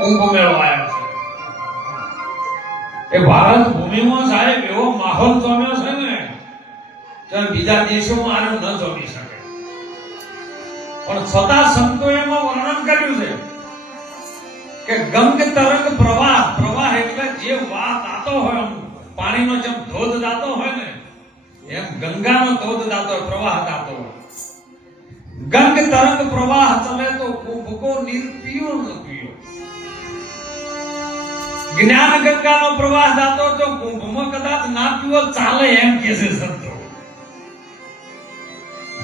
કુંભ મેળો આવ્યો છે. એ ભારત ભૂમિમાં સાહેબ એવો માહોલ જમ્યો છે ને બીજા દેશોમાં આનંદ ન જમી શકે. પણ છતાં સંતો એમાં વર્ણન કર્યું છે કે ગંગ તરંગ પ્રવાહ પ્રવાહ એટલે જે વાત આતો હોય પાણીનો જેમ ધોધ દાતો હોય ને, એમ ગંગાનો ધોધ દાતો હોય, પ્રવાહ દાતો હોય. ગંગ તરંગ પ્રવાહ ચલે તો કુંભકો નિર્પિયો ન પિયો. જ્ઞાન ગંગાનો પ્રવાહ દાતો તો કુંભમાં કદાચ ના પીવો, ચાલે એમ કે છે સંતો.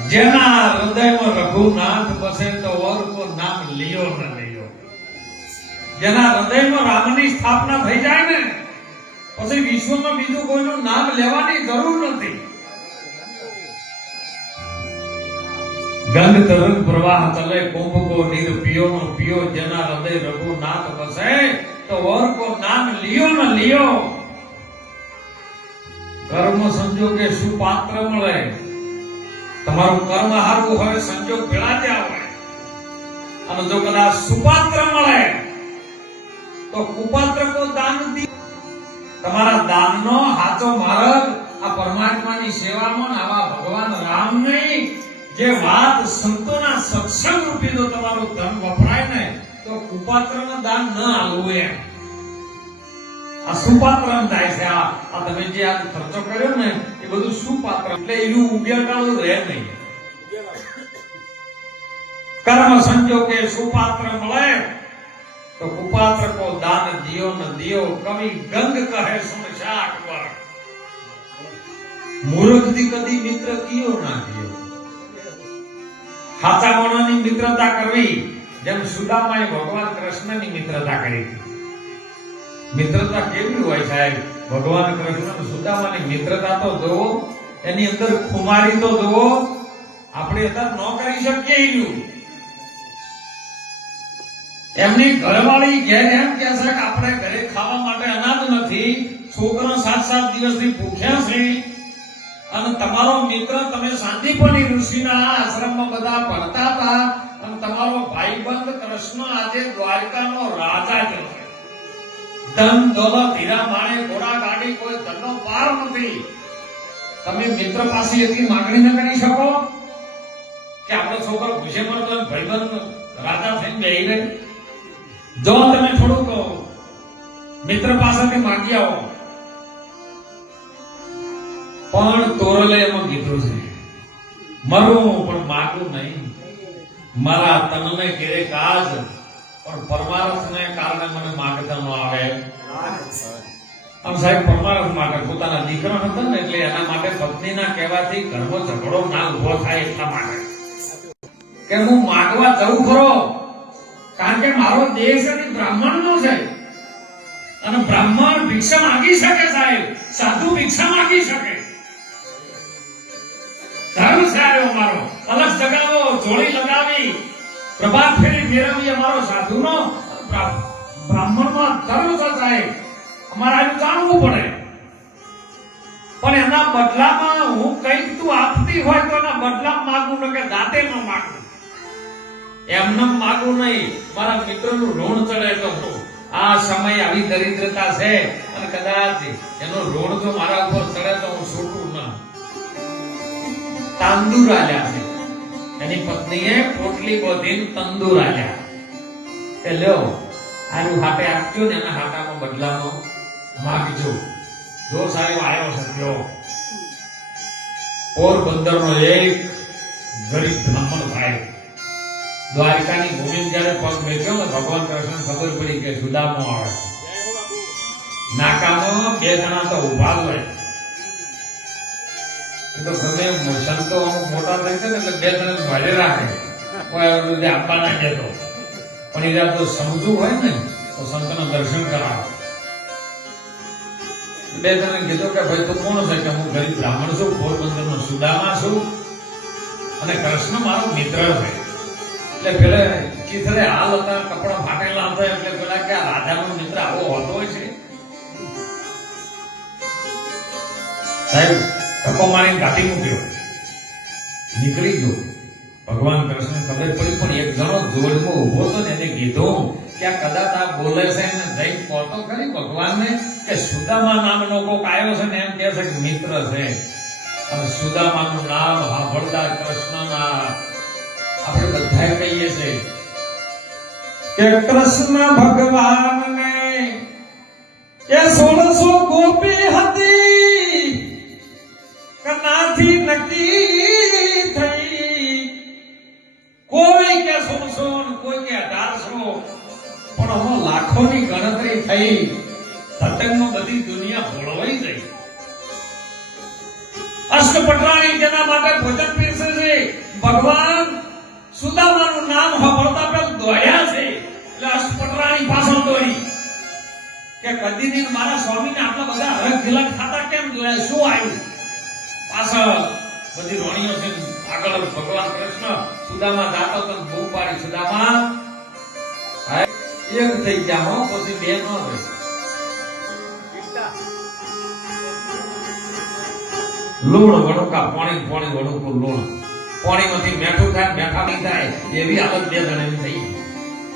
જેના હૃદયમાં રઘુનાથ બસે તો ઓર કો નામ લિયો ન લિયો. જેના હૃદયમાં રામની સ્થાપના થઈ જાય ને, પછી વિશ્વમાં બીજું કોઈનું નામ લેવાની જરૂર નથી. ગંગ તરંગ પ્રવાહ ચલે કુંભ કો નીર પિયો નો પિયો, જેના હૃદય રઘુનાથ બસે તો ઓર કો નામ લિયો ન લિયો. કર્મ સંજોગે પાત્ર મળે. તમારું કર્મ હારું હોય, સંજોગ ભેળા ત્યાં હોય. અને જો કદાચ સુપાત્ર મળે, તો કુપાત્ર કો દાન દી. તમારા દાનનો હાચો માર્ગ આ પરમાત્માની સેવામાં આવા ભગવાન રામ નહીં. જે વાત સંતોના સત્સંગ રૂપી જો તમારું ધન વપરાય ને તો કુપાત્રનું દાન ન આલવું એમ. આ સુપાત્ર થાય છે. આ આ તમે જે આ ખર્ચો કર્યો ને, એ બધું સુપાત્ર. એટલે એનું ઉગેટાળું રહે નહીં. કર્મ સંજોગે સુપાત્ર મળે. તો કુપાત્ર કો દાન દિયો ન દિયો, કવિ ગંગ કહે સમશાટ પર. મૂર્ખથી કદી મિત્ર કિયો ના કિયો ખાતા માણસની મિત્રતા કરવી. જેમ સુદામાએ ભગવાન કૃષ્ણની મિત્રતા કરી મિત્રતા કેવી હોય સાહેબ? ભગવાન કૃષ્ણ સુદામાની મિત્રતા તો જોવો, એની અંદર ખુમારી તો જોવો, આપણે અત્યારે ન કરી શકીએ એવું એમની ઘરવાળી ઘેર એમ કે છે કે આપણે ઘરે ખાવા માટે અનાજ નથી, છોકરો સાત સાત દિવસથી ભૂખ્યા છે, અને તમારો મિત્ર તમે શાંતિપની ઋષિના આશ્રમમાં બધા ભણતા હતા અને તમારો ભાઈબંધ કૃષ્ણ આજે દ્વારકાનો રાજા છે. ધન દોલત હીરા માણે ઘોડા, ગાડી, કોઈ ધનનો પાર નથી. તમે મિત્ર પાસે એટલી માંગણી ન કરી શકો કે આપણો છોકરો ભૂસે મળતો ભાઈબંધ રાજા થઈને બેહી રહે. જો તમે થોડુંક મિત્ર પાસેથી માંગી આવો. પણ તોરલે એમાં કીધું છે, મરું, પણ માગું નહીં. મારા તનને ઘેરે કાજ પણ પરમાર્થને કારણે મને માગતા ન આવે. સાહેબ, પરમાર્થ માટે પોતાના દીકરા હતા ને એટલે એના માટે પત્નીના કહેવાથી ઘરમાં ઝઘડો ના ઊભો થાય એટલા માટે. કે હું માગવા જવું ખરો? કારણ કે મારો દેશ અને બ્રાહ્મણનો છે. અને બ્રાહ્મણ ભિક્ષા માંગી શકે સાહેબ. સાધુ ભિક્ષા માંગી શકે. ધર્મ સારો મારો કલશ જગાવો જોડી લગાવી, પ્રભાત ફેરી ફેરવી અમારો સાધુનો. બ્રા- બ્રાહ્મણમાં ધર્મ છે અમારે આનું જાણવું પડે. પણ એના બદલામાં હું કંઈક તું આપતી હોય તો એના બદલા માગું કે દાતે ન માગું. એમને માગું નહીં. મારા મિત્રનું ઋણ ચડે તો હું. આ સમય આવી દરિદ્રતા છે. અને કદાચ એનો ઋણ જો મારા ઉપર ચડે તો હું છૂટું ના. તાંદુર આલ્યા છે. એની પત્નીએ પોટલી બોધીને તંદુ આલ્યા કે લ્યો, આનું હાટે આપજો ને એના હાટામાં બદલાનો માગજો. જો સાહેબ આવ્યો છે, લ્યો. પોરબંદરનો એક ગરીબ બ્રાહ્મણ સાહેબ દ્વારિકાની ભૂમિ જ્યારે પગ મેક્યો ને ભગવાન કૃષ્ણ ખબર પડી કે સુદામો આવે. નાકામાં બે જણા તો ઊભા હોય. તો ગમે સંતો અમુક મોટા થઈ છે ને એટલે બે ત્રણ ભલે રાખે. કોઈ આપવા ના કહેતો. પણ એ તો સમજવું હોય ને, તો સંતના દર્શન કરાવો. બે જણે કીધું કે ભાઈ તું કોણ છે? કે હું ગરીબ બ્રાહ્મણ છું પોરબંદરનો સુદામા છું. અને કૃષ્ણ મારો મિત્ર છે. એટલે પેલે ચિથરે હાલ હતા, કપડા ફાટેલા હતા, એટલે પેલા કે આ રાજાનો મિત્ર આવો હોતો હોય છે. સાહેબ ધક્કો મારીને કાઢી મૂક્યો. નીકળી ગયો. ભગવાન કૃષ્ણ ખબર પડી, પણ એક જણો જોડમાં ઊભો હતો ને એને કીધું કે આ કદાચ આ બોલે છે ને જઈ પહોંચો ખરી ભગવાનને કે સુદામા નામનો કોક આવ્યો છે ને એમ કહે છે કે મિત્ર છે. અને સુદામાનું નામ સાંભળતા કૃષ્ણના આપણે બધાએ કહીએ છીએ કે કૃષ્ણ ભગવાનને એ સોળસો ગોપી હતી. કનાથી નક્કી થઈ. કોઈ કે સોળસો કોઈ કે અઢારસો. પણ હું લાખોની ગણતરી થઈ. તતંગમાં બધી દુનિયા ભોળવાઈ ગઈ. અષ્ટપટરાણી જેના માટે ભોજન પીરસે છે. ભગવાન સુદામાનું નામ સાંભળતા પેલા દોડ્યા છે. એટલે અષ્ટપટરાણી પાછળ દોડી. કે કદી મારા સ્વામીને આટલા બધા હરખ ગિલક ખાતા કેમ જોયા? શું આવ્યું? પાછળ બધી રોણીઓ છે આગળ ભગવાન કૃષ્ણ સુદામા દાતો તો બહુ પાડી સુદામા. એક થઈ ગયા હો, પછી બે ન રહે. લૂણ, વડુકા, પાણી પાણી, વડુકું લૂણ. પાણીમાંથી મેઠું થાય મેઠાની થાય, એવી હાલત બે જણાની થઈ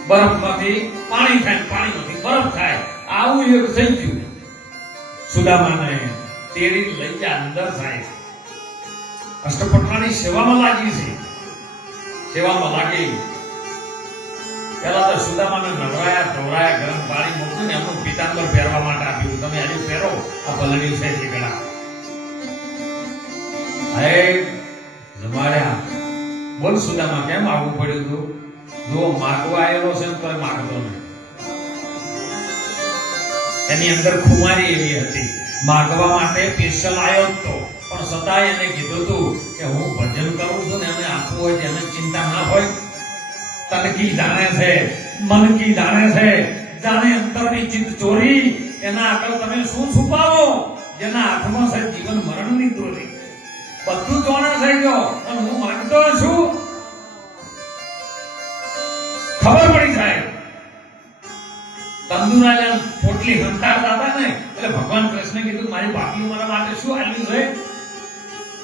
બરફમાંથી પાણી થાય, પાણીમાંથી બરફ થાય. આવું એક થઈ ગયું. સુદામાને તેડી લઈ અંદર થાય. અષ્ટપટરાની સેવામાં લાગી છે સેવામાં લાગી પેલા તો સુદામાને નવરાયા ધોરાયા ગરમ પાણી મૂક્યું ને એમનું પિતાંબર પહેરવા માટે આપ્યું તમે આજે પહેરો આ પલણી છે ઠીકડા હે જમાડ્યા બોલ સુદામા કેમ આવવું પડ્યું તું જો માગવા આવેલો છે ને તો માગતો નહીં એની અંદર ખુમારી એવી હતી માગવા માટે પેશલ આવ્યો તો પણ છતાંય એને કીધું તું કે હું ભજન કરું છું ને એને આપવું હોય એને ચિંતા ના હોય. તનકી જાણે છે? મનકી જાણે છે? જાણે અંતરની ચિત્ત ચોરી? એના આગળ તમે શું છુપાવો? જેના હાથમાં છે જીવન મરણની દોરી બધું જાણે થઈ ગયો અને હું માંગતો છું. ખબર પડી જાય તંદુરાજા પોટલી હંતાડતા હતા ને, એટલે ભગવાન કૃષ્ણ કીધું, મારી બાકી મારા માટે શું આવ્યું છે?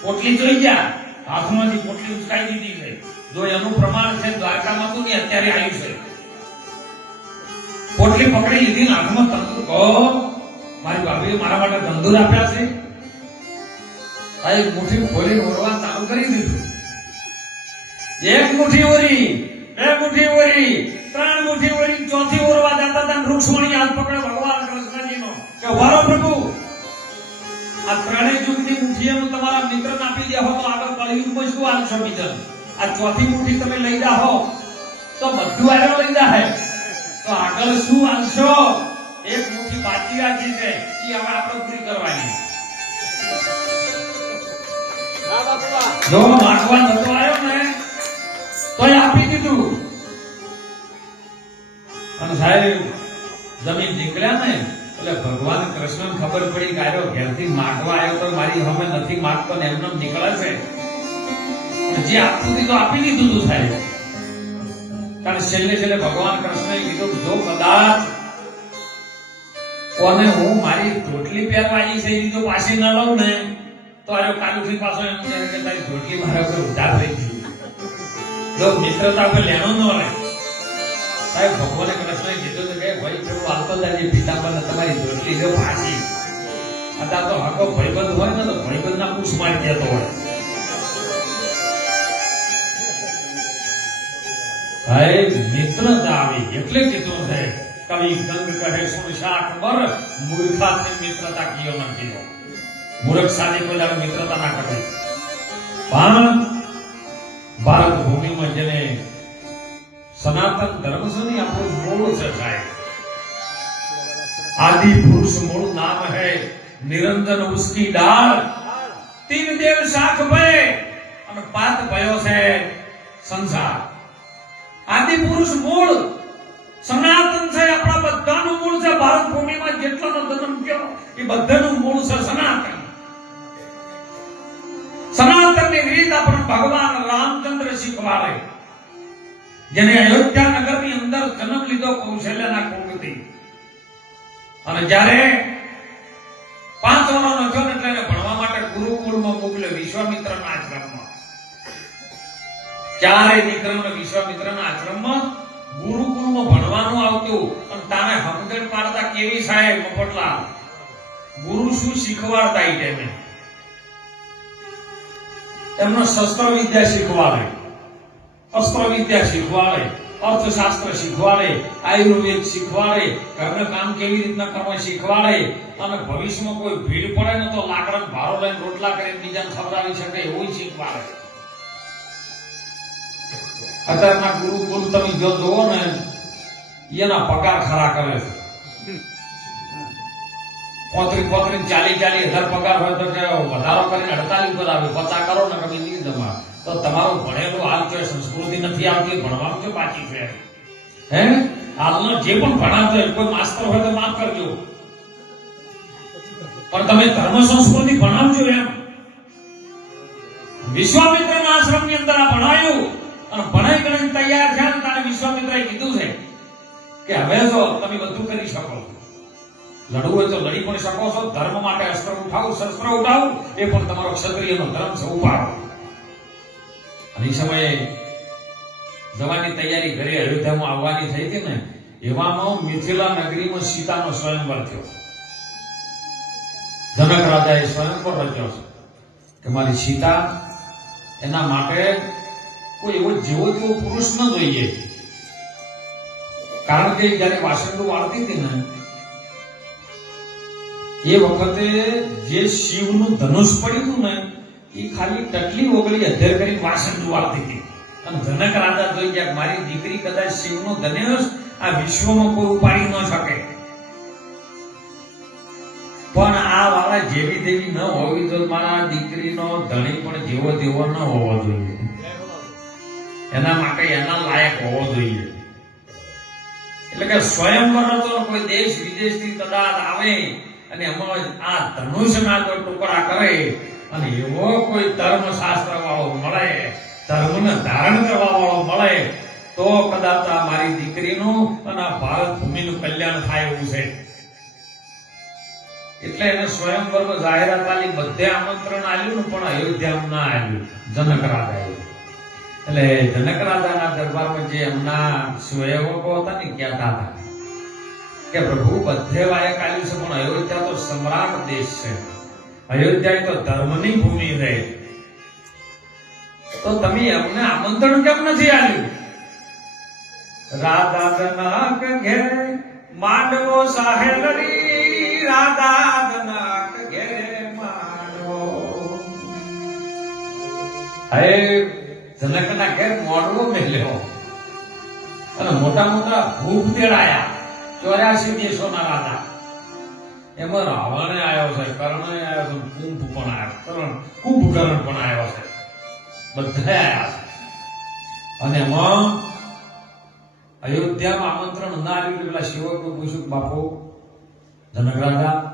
પોટલી જોઈ ગયા. હાથમાંથી પોટલી ઉચકાઈ દીધી છે. જો એનું પ્રમાણ છે દ્વારકામાં તો નહીં, અત્યારે આવ્યું છે. પોટલી પકડી લીધી હાથમાં તંદુર કહો મારી ભાભીએ મારા માટે તંદુર આપ્યા છે. એક મુઠ્ઠી ખોલી ઓરવા ચાલુ કરી દીધું. એક મુઠ્ઠી ઓરી બે મુઠ્ઠી ઓરી, ત્રણ મુઠ્ઠી ઓરી, ચોથી ઓરવા જતા હતા રૂક્ષ્મણી હાથ પકડે ભગવાન કૃષ્ણજીનો. કે વારો પ્રભુ આ ત્રણેય યુગની મુઠ્ઠીઓનું તમારા મિત્રને આપી દેહો તો આગળ કળયુગમાં શું આવશે મિત્ર? આ ચોથી મુઠ્ઠી તમે લઈ જાઓ તો બધું આગળ લઈ જાય તો આગળ શું આલશો એક મુઠ્ઠી બાકી રાખી છે. એ હવે આપણે પૂરી કરવાની. જો માગવા નતો આવ્યો ને, તોય આપી દીધું. અને સાહેબ, જમીન નીકળ્યા ને એટલે ભગવાન કૃષ્ણ ખબર પડી કે આયો, ઘેરથી માગવા આવ્યો તો મારી હવે નથી માગતો ને એમને નીકળે છે. જે આપતું હતું આપી દીધું તું થાય કારણ છેલ્લે છેલ્લે ભગવાન કૃષ્ણએ કીધું, જો કદાચ કોને હું મારી રોટલી પહેરવાની છે એ તો પાછી ન લઉં ને, તો આજો કાલુથી પાછો એમ કે તારી રોટલી મારા ઉપર ઉધાર થઈ ગઈ. જો મિત્રતા પર લેણો ન રહે સાહેબ, ભગવાને કૃષ્ણએ કીધું હતું કે ભાઈ પેલું જાય પિતા પર તમારી દોટલી જો પાછી. અત્યારે તો હકો ભયબંધ હોય ને તો ભાઈબંધના પૂછ મારી દેતો હોય. સાહેબ મિત્રતા દાવી એટલે કીધું છે, કવિ ગંગ કહે સુન શાક બર મૂર્ખાથી મિત્રતા કિયો ન કિયો મૂર્ખ સાથે કોઈ મિત્રતા ના કરવી પણ ભારત ભૂમિમાં જેને સનાતન ધર્મ છે ને આપણું મૂળ છે સાહેબ આદિ પુરુષ મૂળ નામ હે, નિરંતર ઉસકી ડાળ. તીન દેવ શાખ ભય, અને પાત ભયો છે સંસાર. આદિ પુરુષ મૂળ સનાતન છે, આપણા બધાનું મૂળ છે. ભારત ભૂમિમાં જેટલાનો ધર્મ કયો એ બધાનું મૂળ છે સનાતન. સનાતનની રીત આપણને ભગવાન રામચંદ્ર શીખવાડે. જેને અયોધ્યા નગરની અંદર જન્મ લીધો કૌશલ્યના કુળથી અને જ્યારે પાંચ વર્ષનો થયો એટલે એને ભણવા માટે ગુરુકુળમાં મોકલ્યો વિશ્વામિત્રના આશ્રમમાં. ચારે દીકરાઓને વિશ્વામિત્રના આશ્રમમાં ગુરુકુળમાં ભણવાનું આવતું. અને તાને સમજણ પાડતા કેવી સાહેબ, મફતલાલ? ગુરુ શું શીખવાડતા ઈ ટાઈમે? એમનો શસ્ત્ર વિદ્યા શીખવાડે. અસ્ત્ર વિદ્યા શીખવાડે, અર્થશાસ્ત્ર શીખવાડે, આયુર્વેદ શીખવાડે, ઘરનું કામ કેવી રીતના કરવા શીખવાડે, અને ભવિષ્યમાં કોઈ ભીડ પડે ને તો લાકડા ભારો લઈને રોટલા કરીને બીજાને ખવડાવી શકે એવું શીખવાડે. અત્યારના ગુરુકુલ તમે જો જોવો ને, એના પગાર ખરા કરે છે. પોત્રી પોત્રી ચાલી ચાલી હજાર પગાર હોય તો વધારો કરીને અડતાલીસ પર આવે, પચાસ કરો ને કમી નહીં તમારે તો તમારું ભણેલું હાલ કે સંસ્કૃતિ નથી આવતી, ભણવાનું કે બાકી છે? હે? હાલનો જે પણ ભણાવતો કોઈ માસ્તર હોય તો માફ કરજો. પણ તમે ધર્મ સંસ્કૃતિ ભણાવજો એમ. વિશ્વામિત્રના આશ્રમની અંદર આ ભણાયું અને ભણાઈ કરીને તૈયાર થયા ને તારે વિશ્વામિત્રએ કીધું છે કે હવે જો તમે બધું કરી શકો. લડવું હોય તો લડી પણ શકો છો, ધર્મ માટે અસ્ત્ર ઉઠાવું, શસ્ત્ર ઉઠાવું એ પણ તમારો ક્ષત્રિયનો ધર્મ છે, ઉપાડો. અને એ સમયે જવાની તૈયારી ઘરે અયોધ્યામાં આવવાની થઈ હતી ને, એવામાં મિથિલા નગરીમાં સીતાનો સ્વયંવર થયો. જનક રાજાએ સ્વયંવર રચ્યો છે કે મારી સીતા એના માટે કોઈ એવો જેવો તેવો પુરુષ ન જોઈએ. કારણ કે જ્યારે વાસંડું વાળતી હતી ને, એ વખતે જે શિવનું ધનુષ પડ્યું હતું ને ખાલી ટટલી ઓગળી અધેર કરી વાસણ વાળતી હતી અને ધનક રાજા જોઈ ગયા મારી દીકરી કદાચ શિવનો ધનેશ આ વિશ્વમાં કોઈ ઉપાડી ન શકે. પણ આ વાળા જેવી તેવી ન હોવી તો મારા દીકરીનો ધણી પણ જેવો તેવો ન હોવો જોઈએ. એના માટે એના લાયક હોવો જોઈએ. એટલે કે સ્વયંવર હતો કોઈ દેશ વિદેશથી કદાચ આવે અને એમાં આ ધનુષના કોઈ ટુકડા કરે અને એવો કોઈ ધર્મશાસ્ત્ર વાળો મળે, ધર્મને ધારણ કરવા વાળો મળે, તો કદાચ આ મારી દીકરીનું અને આ ભારત ભૂમિનું કલ્યાણ થાય એવું છે. એટલે એને સ્વયંવરમાં જાહેરાત આલી બધે આમંત્રણ આલ્યું પણ અયોધ્યામાં ના આવ્યું જનક રાજા એટલે જનક રાજાના દરબારમાં જે એમના સ્વયંવકો હતા ને કહેતા હતા કે પ્રભુ બધે વાયક આવ્યું છે, પણ અયોધ્યા તો સમ્રાટ દેશ છે. અયોધ્યા તો ધર્મની ભૂમિ છે તો તમે અમને આમંત્રણ કેમ નથી આવ્યું રાધા જનક ઘેર માંડવો સાહેલરી રાધા જનક ઘેર માંડવો. હે જનકના ઘેર મોડવો મેલ્યો. અને મોટા મોટા ભૂખ તેડાયા. ચોર્યાસી દેશોના રાજા. એમાં રાવણે આવ્યો છે કર્ણ આવ્યો છે, કુંભ પણ આવ્યો કરણ કુંભકર્ણ પણ આવ્યો છે. બધા આવ્યા છે. અને એમાં અયોધ્યામાં આમંત્રણ ના આવ્યું પેલા સેવકો પૂછ્યું બાપુ જનક રાજા,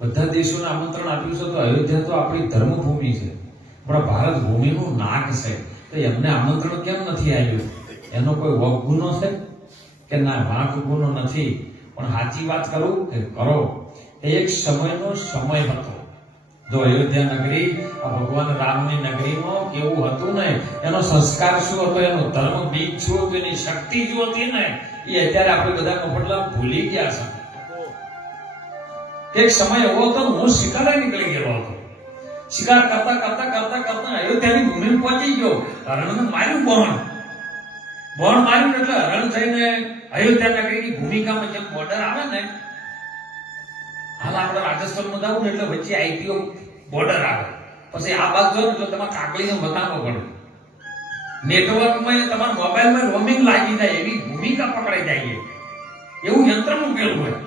બધા દેશોને આમંત્રણ આપ્યું છે તો અયોધ્યા તો આપણી ધર્મભૂમિ છે. પણ ભારત ભૂમિનું નાક છે. તો એમને આમંત્રણ કેમ નથી આવ્યું એનો કોઈ વગ ગુનો છે? કે ના વાંક ગુનો નથી? પણ સાચી વાત કરું કે કરો. એક સમયનો સમય હતો. જો અયોધ્યા નગરી, આ ભગવાન રામની નગરીમાં કેવું હતું ને, એનો સંસ્કાર શું હતો, એનો ધર્મ બીજ શું હતું, એની શક્તિ શું હતી ને, એ અત્યારે આપણે બધા મફતલા ભૂલી ગયા છે. એક સમય એવો હતો, હું શિકારે નીકળી ગયેલો હતો. શિકાર કરતા કરતા કરતા કરતા અયોધ્યાની ભૂમિ પહોંચી ગયો. હરણને માર્યું બણ બણ માર્યું એટલે હરણ થઈને અયોધ્યા નગરીની ભૂમિકામાં જેમ બોર્ડર આવે ને, હાલ આપણે રાજસ્થાનમાં જવું ને એટલે વચ્ચે આઈટીઓ બોર્ડર આવે. પછી આ બાજુ જો ને એટલે તમારે કાકડીને બતાવવો પડે. નેટવર્કમાં તમારા મોબાઈલમાં રોમિંગ લાગી જાય, એવી ભૂમિકા પકડાઈ જાય એવું યંત્ર મૂકેલું હોય.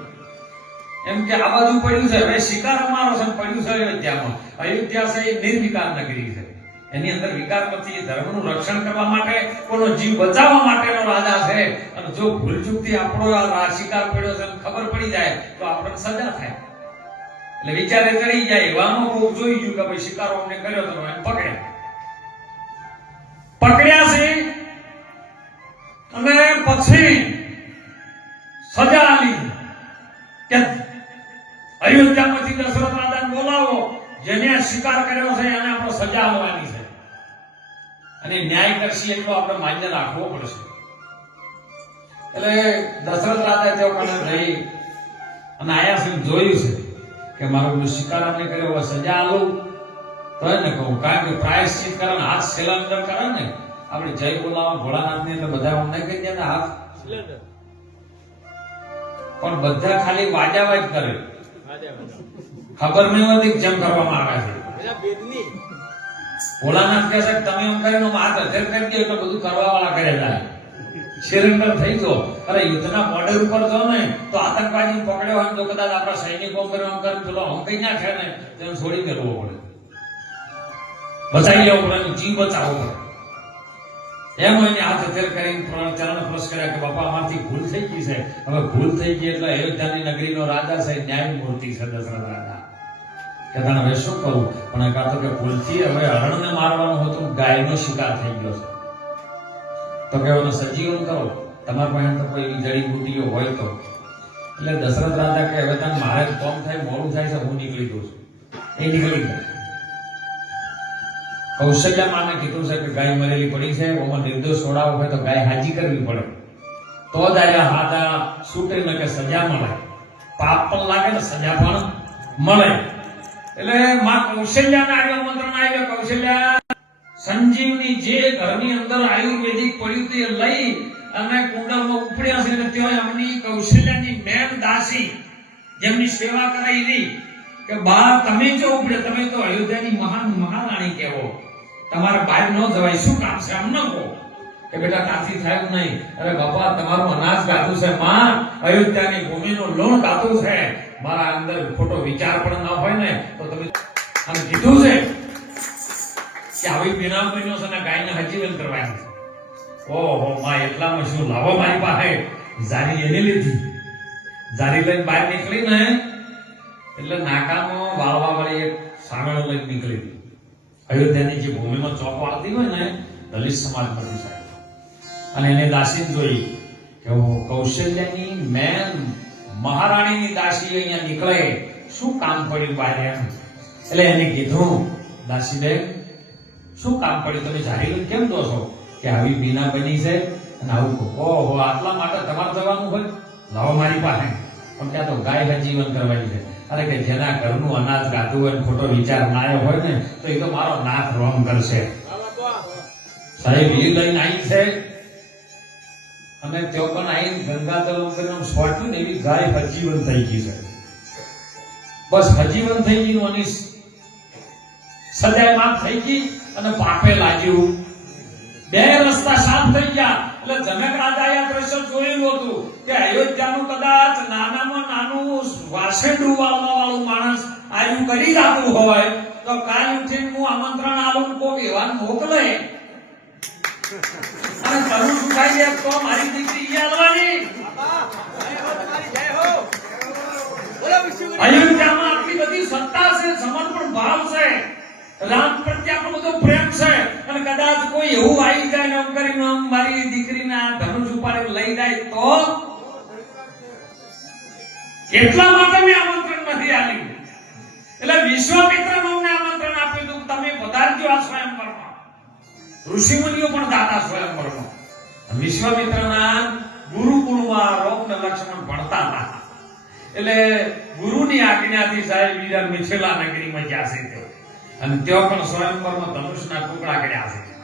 એમ કે આ બાજુ પડ્યું છે, હવે શિકાર અમારો છે પડ્યું છે અયોધ્યામાં. અયોધ્યા છે એ નિર્વિકાર નગરી છે. એની અંદર વિકાર નથી ધર્મનું રક્ષણ કરવા માટે, કોનો જીવ બચાવવા માટેનો રાજા છે. અને જો ભૂલચૂકથી આપણો આ શિકાર પડ્યો છે ખબર પડી જાય, તો આપણને સજા થાય. એટલે વિચારે ચડી જાય વાનો કોક જોઈ ગયું કે ભાઈ શિકારો અમને કર્યો તો એમ પકડ્યા પકડ્યા છે, અને પછી સજા આલી. કે અયોધ્યામાંથી દશરથ રાજાને બોલાવો, જેને શિકાર કર્યો છે, એને આપણે સજા આવવાની છે. અને ન્યાય કરશી એટલો આપણે માન્ય રાખવો પડશે. એટલે દશરથ રાજા તેઓ કને રહી અને આયા છે જોયું છે કે મારો બધું શિકાર ને કર્યો સજા આલું. તો એને કહું કારણ કે પ્રાયશ્ચિત કરે ને હાથ સિલિન્ડર કરે ને આપણે જય બોલાવા ભોળાનાથ ને અંદર બધા અમને કહી દે હાથ. પણ બધા ખાલી વાજાવા જ કરે. ખબર નહીં હોતી કે જેમ કરવામાં આવે છે. ભોળાનાથ કહે તમે એમ આમ હાથ કરી દો એટલે બધું કરવા વાળા કરે જાય થઈ જો અરે યુદ્ધના બોર્ડર ઉપર જો ને તો આતંકવાદી પકડ્યો હોય તો કદાચ આપણા સૈનિકો કરે આમ કરે પેલો હંકાઈ ના છે ને તેને છોડી દેવો પડે. બચાવી લેવો પડે જીવ બચાવવો પડે. એમ એને હાથ અધેર કરીને ચરણ સ્પર્શ કર્યા કે બાપા અમારથી ભૂલ થઈ ગઈ છે. હવે ભૂલ થઈ ગઈ એટલે અયોધ્યાની નગરીનો રાજા છે ન્યાયમૂર્તિ છે દશરથ રાજા કે હવે શું કહું? પણ કાં તો કે ભૂલથી હવે હરણને મારવાનું હતું, ગાયનો શિકાર થઈ ગયો છે. તો કે એનો સજીવન કરો. તમારા પાસે તો કોઈ એવી જડીબુટીઓ હોય તો. એટલે દશરથ રાજા કે હવે તને મારે કોમ થાય, મોડું થાય છે, હું નીકળી દઉં છું. એ નીકળી ગયા. કૌશલ્યા માને કીધું છે કે ગાય મરેલી પડી છે, ઓમાં નિર્દોષ છોડાવો હોય તો ગાય હાજી કરવી પડે. તો જ આયા હાથા છૂટે ને કે સજા મળે. પાપ પણ લાગે ને સજા પણ મળે. એટલે માં કૌશલ્યાને મંત્ર આવ્યો, કૌશલ્યા, સંજીવની જે ઘરની અંદર આયુર્વેદિક પડ્યું હતું લઈ અને કુંડલમાં ઉપડ્યા છે અને તેઓ એમની કૌશલ્યાની મેન દાસી, જેમની સેવા કરાવી કે બા, તમે જો ઉપડે તમે તો અયોધ્યાની મહાન, મહારાણી કહેવો. તમારે બહાર ન જવાય, શું કામ છે? આમ ન કહો. કે બેટા તાથી થાય નહીં? અરે બાપા, તમારું અનાજ ગાતું છે, માં. અયોધ્યાની ભૂમિનું લોણ ગાતું છે. મારા અંદર ખોટો વિચાર પણ ના હોય ને, તો તમે અને કીધું છે કે આવી પીણા મહિનો છે ને ગાયને હજીવન કરવાની છે. ઓહો, માં, એટલામાં શું લાવો મારી પાસે? જારી એને લીધી. જારી લઈને બહાર નીકળી ને, એટલે નાકામાં વાળવા વાળી એક સાંગળ લઈને નીકળી અયોધ્યાની જે ભૂમિમાં ચોપ વાળતી હોય ને, દલિત સમાજમાંથી સાહેબ અને એને દાસી જોઈ કે હું કૌશલ્યની મેન મહારાણીની દાસી અહીંયા નીકળે. શું કામ પડ્યું બહાર એમ? એટલે એને કીધું દાસીને શું કામ પડ્યું? તમે જાહેર કેમ દો છો કે આવી બીના બની છે અને આવું. ઓહો આટલા માટે તમારે જવાનું હોય? લાવો મારી પાસે. પણ ત્યાં તો ગાય જીવન કરવાની છે. અરે કે જેના ઘરનું અનાજ ગાતું હોય ખોટો વિચાર ના આવ્યો હોય ને તો એ તો મારો નાથ રોંગ કરશે. સાહેબ એ લઈને આવી છે? અને ત્યાં પણ આવીને ગંગાજળ કરીને આમ સ્વાટ્યું ને એવી ગાય હજીવન થઈ ગઈ છે. બસ હજીવન થઈ ગઈ અને સજાય માફ થઈ ગઈ અને પાપે લાગ્યું. બે રસ્તા સાફ થઈ ગયા. એટલે જનક રાજા આ દ્રશ્ય જોયેલું હતું કે અયોધ્યાનું કદાચ નાનામાં નાનું વાસે ડૂબાવવા વાળું માણસ આયુ કરી રાખવું હોય, તો કાલ ઉઠીને હું આમંત્રણ આલું કોઈ એવા મોકલે. દીકરી ઈ આલવાની અયોધ્યામાં આટલી એવું લઈ જાય તો? એટલા માટે આમંત્રણ નથી આપ્યું. એટલે વિશ્વામિત્ર અમને આમંત્રણ આપ્યું હતું તમે વધારજો આ ઋષિમુનિઓ પણ દાતા સ્વયંવરમાં. વિશ્વામિત્રના ગુરુકુળમાં રોમ લક્ષ્મણ ભણતા હતા. એટલે ગુરુની આજ્ઞાથી સાહેબ બીજા મિથિલા નગરીમાં જ્યાં છે તેઓ. અને તેઓ પણ સ્વયંવરમાં ધનુષના ટુકડા કર્યા છે.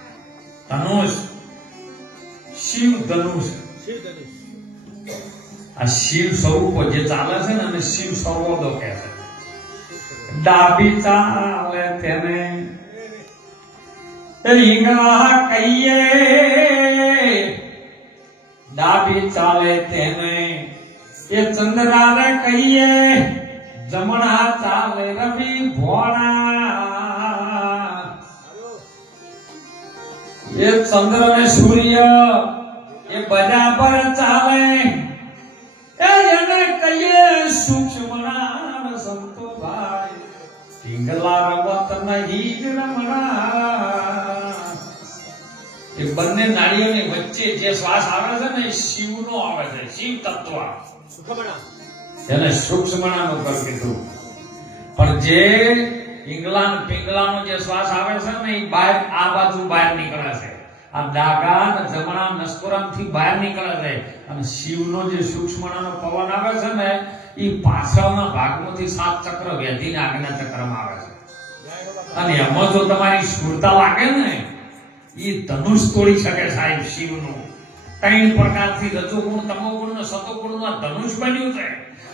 ધનુષ, શિવ ધનુષ. આ શિવ સ્વરૂપો જે ચાલે છે ને, અને શિવ સર્વોદો કહે છે. ડાબી ચાલે તેને રીંગણા કહીએ ડાબી ચાલે તેને. એ ચંદ્રાને કહીએ, જમણા ચાલે રવિ ભોળા એ ચંદ્ર ને સૂર્ય એ બરાબર ચાલે. એ એને કહીએ સૂક્ષ્મણા સંતો ભાઈ ઢીંગલા રમત નહીં રમણા બંને નાળીઓની વચ્ચે જે શ્વાસ આવે છે ને શિવનો આવે છે, શિવ તત્વ જેને સૂક્ષ્મણાનું પર કીધું. પણ જે ઇંગલાન પિંગલાનો જે શ્વાસ આવે છે ને, એ બહાર, આ બાજુ બહાર નીકળે છે. આ ડાગા ને જમણા નસકોરામથી બહાર નીકળે છે. અને શિવનો જે સૂક્ષ્મણાનો પવન આવે છે ને, એ પાછળના ભાગમાંથી સાત ચક્ર વેધીને આગળના ચક્રમાં આવે છે. અને એમાં જો તમારી સુરતા લાગે ને એ ધનુષ તોડી શકે સાહેબ શિવનું. ત્રણ પ્રકારથી રજોગુણ તમોગુણ ને સતોગુણનું આ ધનુષ બન્યું છે.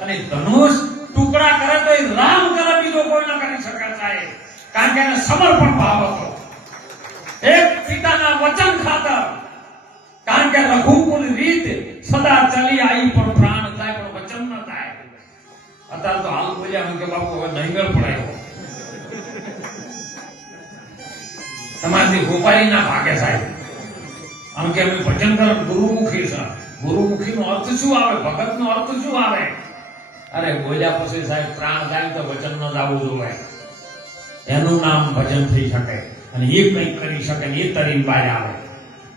અને ધનુષ ટુકડા કરે તો એ રામ કરે, બીજો કોઈ ન કરી શકે સાહેબ. કારણ કે એને સમર્પણ ભાવ હતો. એક પિતાના વચન ખાતર. કારણ કે રઘુકુલ રીત સદા ચલી આવી પણ પ્રાણ થાય, પણ વચન ન થાય. અત્યારે તો હાલ બોલ્યા કે બાપુ હવે નહીં પડાયો. તમારાથી ગોપાલી ના ભાગે સાહેબ. આમ કે અમે ભજન કરો, ગુરુમુખી છે. ગુરુમુખી નો અર્થ શું આવે? ભગત નો અર્થ શું આવે? અરે બોલ્યા પછી સાહેબ, પ્રાણ જાય તો વચન ન જવું. જોઈએ એનું નામ ભજન થઈ શકે અને એ કંઈક કરી શકે એ તરી બહાર આવે.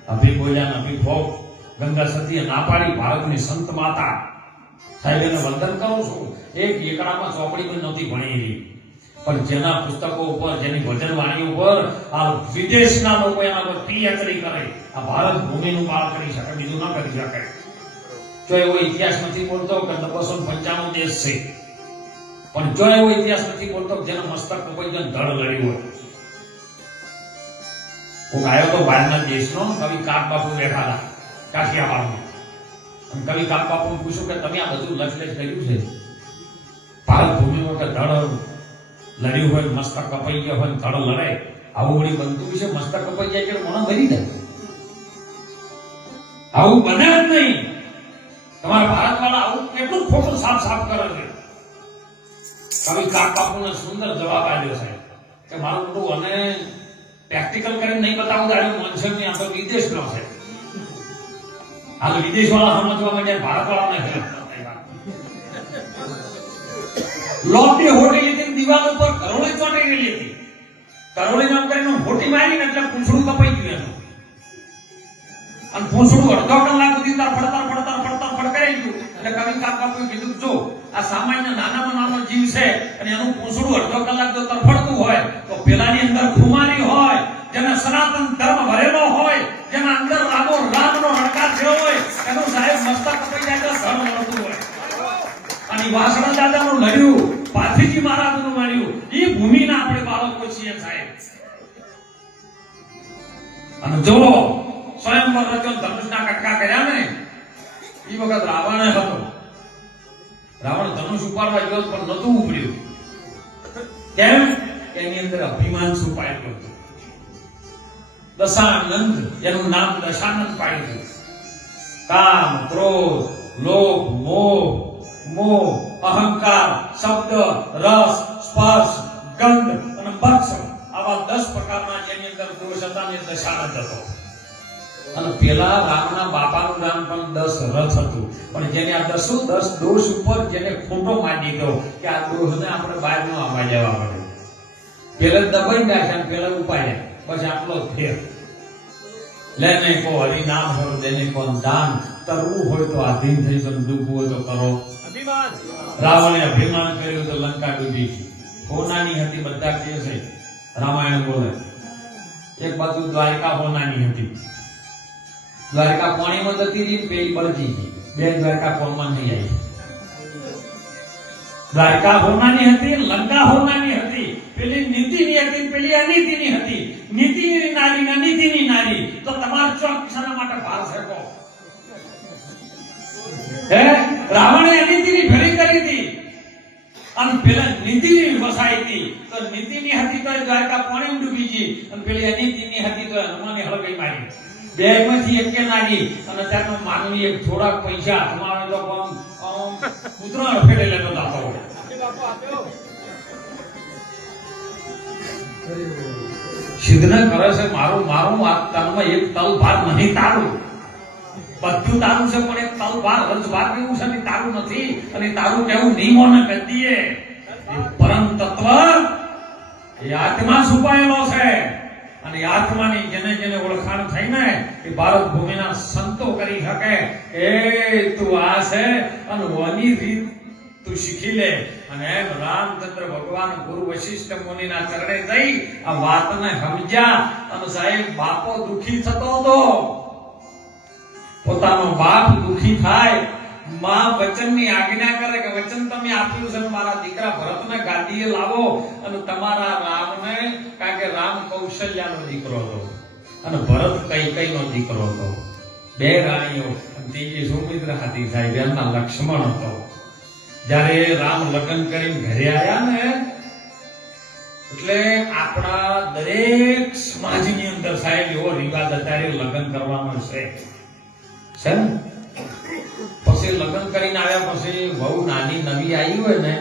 અભી બોલ્યા અભી ભોગ. ગંગા સતીએ ના પાડી ભારતની સંત માતા. સાહેબ, એને વંદન કરું છું. એક એકડામાં ચોપડી પણ નહોતી ભણેલી. પણ જેના પુસ્તકો ઉપર, જેની ભજન વાણી ઉપર આ વિદેશના લોકો એના પર પીએચડી કરે, આ ભારત ભૂમિનું પાળ કરી શકે, બીજું ન કરી શકે. જો એવો ઇતિહાસ નથી બોલતો કે બસો પંચાણું દેશ છે. પણ જો એવો ઇતિહાસ નથી બોલતો જેનો મસ્તક કોઈ ધડ લડ્યું હોય. હું આવ્યો તો બહારના દેશનો, કવિ કાક બાપુ બેઠા હતા કાઠિયાવાડમાં અને કવિ કાક બાપુ પૂછ્યું કે તમે આ બધું લખ લખ કર્યું છે? ભારત ભૂમિમાં કે ધડ લડ્યું હોય મસ્તક કપાઈ ગયા હોય તળ લડાય. આવું વળી બનતું છે મસ્તક કપાઈ ગયા કે મને મરી જાય. આવું બને જ નહીં. તમારા ભારત વાળા આવું કેટલું ખોટું સાફ સાફ કરે છે. કવિ કાકાપુને સુંદર જવાબ આપ્યો છે કે મારું બધું અને પ્રેક્ટિકલ કરીને નહીં બતાવું તો મોનસૂનની આપણે વિદેશનો છે. હાલ વિદેશ વાળા સમજવા માટે ભારત વાળાને ને લોટી હોટી દિવાલ ઉપર કરોળી ચોંટેલી હતી. કરોળી નામ કરીને હોટી મારીને એટલે પૂંછડું કપાઈ ગયું એનું અને પૂંછડું અડધો કલાક સુધી તાર ફડતર ફડતર ફડતર ફડકાઈ ગયું એટલે કવિ કાકાએ કીધું જો, આ સામાન્ય નાનામાં નાનો જીવ છે અને એનું પૂંછડું અડધો કલાક જો તરફડતું હોય, તો પેલાની અંદર ખુમારી હોય, જેને સનાતન ધર્મ ભરેલો હોય, જેના અંદર રામો રામનો રણકાર થયો હોય, એનું સાહેબ મસ્તક કપાઈ જાય તો ધર્મ મળતું હોય. અને વાસણા દાદાનું લડ્યું પાથીજી મહારાજનું લડ્યું એ ભૂમિના આપણે બાળકો છીએ સાહેબ. અને જો સ્વયંવર રચન ધનુષના કટકા કર્યા ને એ વખત રાવણ હતો. રાવણ ધનુષ ઉપાડવા ગયો પણ નતું ઉપડ્યું. કેમ? કે એની અંદર અભિમાન છુપાયેલું હતું. દશાનંદ, એનું નામ દશાનંદ પાડ્યું કામ, ક્રોધ, લોભ, મોહ મોહ, અહંકાર, શબ્દ, રસ, સ્પર્શ, ગંધ અને સ્પર્શ આવા દસ પ્રકારના જેની અંદર દોષ હતા ને દશાનંદ હતો. અને પેલા રામના બાપાનું નામ પણ દસ રથ હતું. પણ જેને આ દસો દસ દોષ ઉપર જેને ખોટો માની ગયો કે આ દોષને આપણે બહાર ન આવવા જવા પડે. પેલા દબાઈ નાખ્યા પેલા ઉપાડ્યા બસ આટલો ફેર. લેને કો હરિ નામ હોય દેને કો દાન કરવું હોય તો આધીન થઈ તમે દુઃખ હોય તો કરો. રાવણે અભિમાન કર્યું તો લંકા ડૂબી ગઈ. હોનાની હતી બધા કહે છે, રામાયણ બોલે. એક બાજુ દ્વારકા હોનાની હતી. દ્વારકા પાણીમાં જતી રહી પેલી બળતી ગઈ. બે દ્વારકા કોણમાં નહીં આવી. દ્વારકા હોનાની હતી, લંકા હોનાની હતી. પેલી નીતિની હતી પેલી અનીતિની હતી. નીતિની નારી ને અનીતિની નારી. તો તમારે ચોક શાના માટે ભાર ફેંકો. હે રાવણે અનીતિની ભેળી કરી હતી અને પેલા નીતિની વસાઈ હતી તો નીતિની હતી તો દ્વારકા પાણી ડૂબી ગઈ અને પેલી અનીતિની હતી તો હનુમાને હળગઈ મારી બે માંથી એક લાગી અને ત્યાંનો માનવી એક થોડાક પૈસા હનુમાને તો આમ આમ ઉતરાણ ફેડે લેતો હોય સિદ્ધને કરે છે મારું મારું આ તનમાં એક તલ ભાત નહીં તારું બધું તારું છે, પણ એક તારું ભાર રજ ભાર કેવું છે તારું નથી. અને તારું કેવું નિયમો ને ગતિએ પરમ તત્વ એ આત્મા છુપાયેલો છે. અને આત્માની જેને જેને ઓળખાણ થઈ ને, એ ભારત ભૂમિના સંતો કરી શકે. એ તું આ છે, અને વની રીત તું શીખી લે. અને રામચંદ્ર ભગવાન ગુરુ વશિષ્ઠ મુનિના ચરણે જઈ આ વાતને સમજ્યા. અને સાહેબ, બાપો દુખી થતો હતો. પોતાનો બાપ દુખી થાય, માં વચનની આજ્ઞા કરે કે વચન તમે આપ્યું છે મારા દીકરા ભરતને ગાદીએ લાવો અને તમારા રામને, કારણ કે રામ કૌશલ્યાનો દીકરો હતો. અને ભરત કૈકેયીનો દીકરો હતો. બે રાણીઓ ત્રીજી સુમિત્ર હતી સાહેબ, એમના લક્ષ્મણ હતો. જ્યારે રામ લગ્ન કરીને ઘરે આવ્યા ને, એટલે આપણા દરેક સમાજની અંદર સાહેબ એવો રિવાજ, અત્યારે લગ્ન કરવાનો છે. છે ને? પછી લગ્ન કરીને આવ્યા પછી બહુ નાની નવી આવી હોય ને